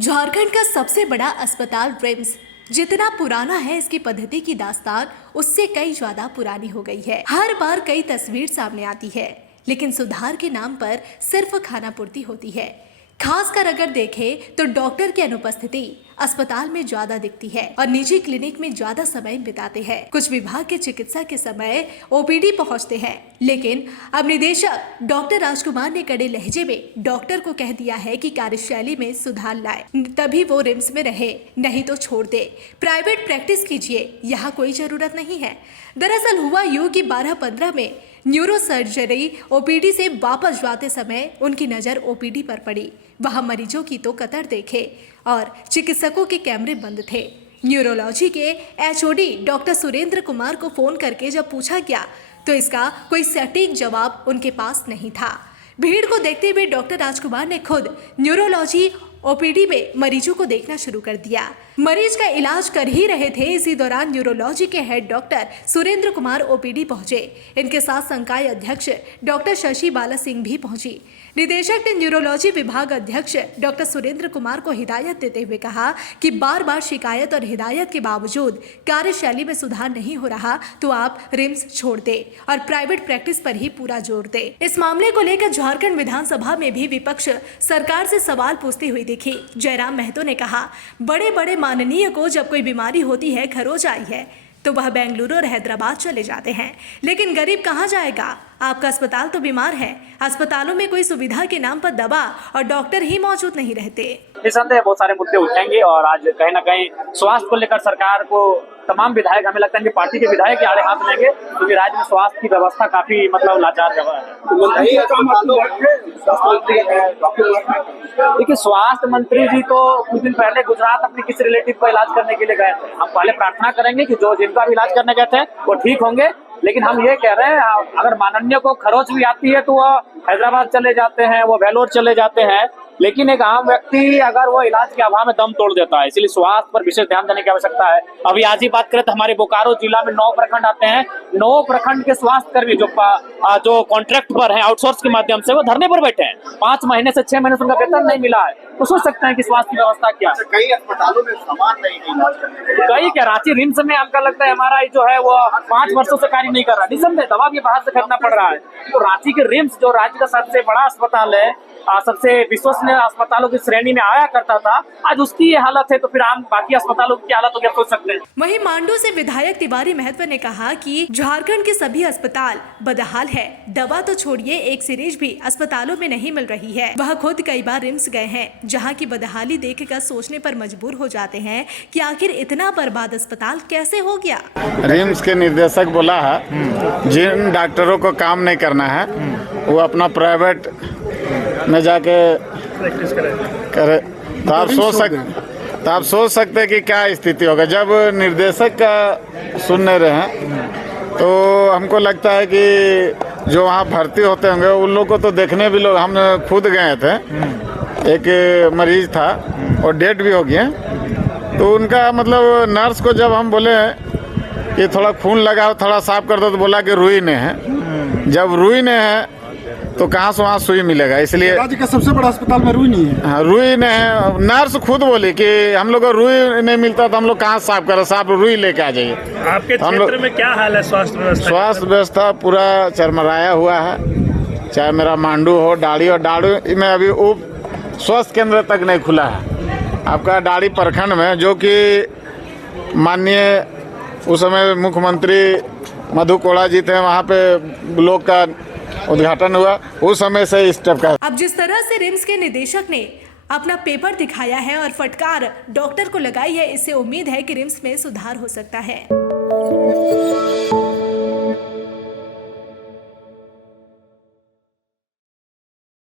झारखंड का सबसे बड़ा अस्पताल रिम्स जितना पुराना है, इसकी पद्धति की दास्तान उससे कई ज्यादा पुरानी हो गई है। हर बार कई तस्वीर सामने आती है, लेकिन सुधार के नाम पर सिर्फ खानापूर्ति होती है। खासकर अगर देखें तो डॉक्टर की अनुपस्थिति अस्पताल में ज्यादा दिखती है और निजी क्लिनिक में ज्यादा समय बिताते हैं। कुछ विभाग के चिकित्सा के समय ओपीडी पहुंचते हैं, लेकिन अब निदेशक डॉक्टर राजकुमार ने कड़े लहजे में डॉक्टर को कह दिया है कि कार्यशैली में सुधार लाए, तभी वो रिम्स में रहे, नहीं तो छोड़ दे, प्राइवेट प्रैक्टिस कीजिए, यहाँ कोई जरूरत नहीं है। दरअसल हुआ यूं कि 12-15 में न्यूरो सर्जरी ओपीडी से वापस जाते समय उनकी नज़र ओपीडी पर पड़ी। वहां मरीजों की तो कतर देखे और चिकित्सकों के कैमरे बंद थे। न्यूरोलॉजी के एचओडी डॉक्टर सुरेंद्र कुमार को फोन करके जब पूछा गया तो इसका कोई सटीक जवाब उनके पास नहीं था। भीड़ को देखते हुए डॉक्टर राजकुमार ने खुद न्यूरोलॉजी ओपीडी में मरीजों को देखना शुरू कर दिया। मरीज का इलाज कर ही रहे थे, इसी दौरान न्यूरोलॉजी के head doctor Surendra Kumar OPD पहुंचे। इनके साथ संकाय अध्यक्ष डॉक्टर शशि बाला सिंह भी पहुंची। निदेशक ने न्यूरोलॉजी विभाग अध्यक्ष डॉक्टर सुरेंद्र कुमार को हिदायत देते हुए कहा कि बार बार शिकायत और हिदायत के बावजूद कार्यशैली में सुधार नहीं हो रहा तो आप रिम्स छोड़ दे और प्राइवेट प्रैक्टिस पर ही पूरा जोर दे। इस मामले को लेकर झारखंड विधानसभा में भी विपक्ष सरकार से सवाल पूछते हुए दिखी। जयराम महतो ने कहा, बड़े बड़े माननीय को जब कोई बीमारी होती है, खरोच आई है, तो वह बेंगलुरु और हैदराबाद चले जाते हैं, लेकिन गरीब कहाँ जाएगा? आपका अस्पताल तो बीमार है, अस्पतालों में कोई सुविधा के नाम पर दवा और डॉक्टर ही मौजूद नहीं रहते। निसंदेह बहुत सारे मुद्दे उठेंगे और आज कहीं ना कहीं स्वास्थ्य को लेकर सरकार को तमाम विधायक, हमें लगता है कि पार्टी के विधायक के आड़े हाथ लेंगे, क्योंकि राज्य में स्वास्थ्य की व्यवस्था काफी लाचार जगह है। देखिए, स्वास्थ्य मंत्री जी तो कुछ दिन पहले गुजरात अपने किसी रिलेटिव को इलाज करने के लिए गए थे। हम पहले प्रार्थना करेंगे कि जो जिनका भी इलाज करने गए थे वो ठीक होंगे, लेकिन हम ये कह रहे हैं अगर माननीय को खरोच भी आती है तो वह हैदराबाद चले जाते हैं, वो वेलोर चले जाते हैं, लेकिन एक आम व्यक्ति अगर वो इलाज के अभाव में दम तोड़ देता है, इसलिए स्वास्थ्य पर विशेष ध्यान देने की आवश्यकता है। अभी आज ही बात करें तो हमारे बोकारो जिला में 9 प्रखंड आते हैं। 9 प्रखंड के स्वास्थ्य कर्मी जो कॉन्ट्रैक्ट पर हैं, आउटसोर्स के माध्यम से, वो धरने पर बैठे हैं। 5 महीने से 6 महीने से उनका वेतन नहीं मिला है, तो सोच सकते हैं कि स्वास्थ्य की व्यवस्था क्या है। कई अस्पतालों में सामान नहीं इलाज करने, कई क्या रांची रिम्स में हमको लगता है हमारा जो है वो 5 वर्षों से कार्य नहीं कर रहा। निसंदेह दवा भी बाहर से खरीदना पड़ रहा है। तो रांची के रिम्स जो राज्य का सबसे बड़ा अस्पताल है, सबसे विश्वसनीय अस्पतालों की श्रेणी में आया करता था, आज उसकी ये हालत है, तो फिर हम बाकी अस्पतालों की हालत तो क्या सोच सकते हैं। वहीं मांडू से विधायक तिवारी महतो ने कहा कि झारखंड के सभी अस्पताल बदहाल है। दवा तो छोड़िए, एक सिरिंज भी अस्पतालों में नहीं मिल रही है। वह खुद कई बार रिम्स गए हैं, जहाँ की बदहाली देखकर सोचने पर मजबूर हो जाते हैं कि आखिर इतना बर्बाद अस्पताल कैसे हो गया। रिम्स के निर्देशक बोला है, जिन डॉक्टरों को काम नहीं करना है वो अपना प्राइवेट में जाके करे, तो आप सोच सकते कि क्या स्थिति होगा जब निर्देशक का सुन नहीं रहे हैं। तो हमको लगता है कि जो वहाँ भर्ती होते होंगे उन लोगों को तो देखने भी लोग, हम खुद गए थे, एक मरीज था और डेड भी हो गया, तो उनका नर्स को जब हम बोले कि थोड़ा खून लगाओ, थोड़ा साफ कर दो, तो बोला कि रुई नहीं है। जब रुई नहीं है तो कहाँ से वहाँ सुई मिलेगा, इसलिए राज्य का सबसे बड़ा अस्पताल में रुई नहीं है। हाँ, रुई नहीं है। नर्स खुद बोली कि हम लोग को रुई नहीं मिलता तो हम लोग कहाँ साफ करें, साफ रुई लेके आ जाइए। आपके क्षेत्र में क्या हाल है स्वास्थ्य व्यवस्था? स्वास्थ्य व्यवस्था पूरा चरमराया हुआ है, चाहे मेरा मांडू हो, डाड़ी, और डाड़ी में अभी उप स्वास्थ्य केंद्र तक नहीं खुला है। आपका डाड़ी प्रखंड में, जो कि माननीय उस समय मुख्यमंत्री मधु कोड़ा जी थे, वहाँ पे ब्लॉक का उद्घाटन हुआ, उस समय से इस स्टेप का। अब जिस तरह से रिम्स के निदेशक ने अपना पेपर दिखाया है और फटकार डॉक्टर को लगाई है, इससे उम्मीद है कि रिम्स में सुधार हो सकता है।